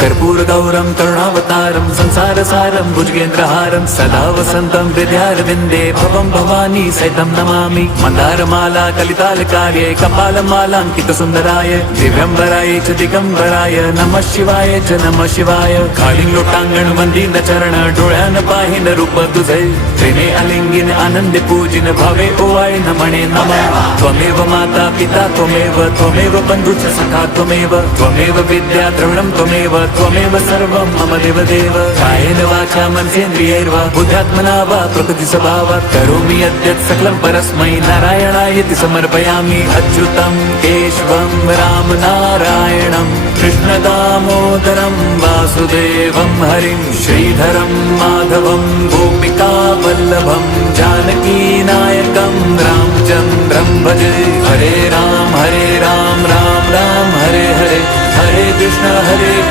कर्पूरगौरं करुणावतारं संसारसारं भुजगेन्द्रहारं सदा वसन्तं हृदयारविन्दे भवं भवानी सहितं नमामि। मन्दारमाला कलितालकार्ये कपालमालाङ्कितसुन्दराय दिव्यम्बराय च दिगम्बराय नमः शिवाय च नमः शिवाय। काळिंग लोटांगण वंदीन चरण डोळ्यान पाहिन रूप तुझे प्रेमे अलिंगिन आनंदे पूजिन भावे ओवाळे नमणे नमः। त्वमेव माता पिता त्वमेव बन्धुश्च सखा त्वमेव विद्या द्रविणं त्वमेव सर्वं मम देवदेव। कायेन वाचा मनसेन्द्रियैर्वा बुद्ध्यात्मना वा प्रकृतिस्वभावात् करोमि यद्यत् सकलं परस्मै नारायणायति समर्पयामि। अच्युतं केशवं रामनारायणं कृष्णदामोदरं वासुदेवं हरिं श्रीधरं माधवं गोपिकावल्लभं जानकीनायकं रामचन्द्रं भजे। हरे राम राम राम हरे हरे हरे कृष्ण हरे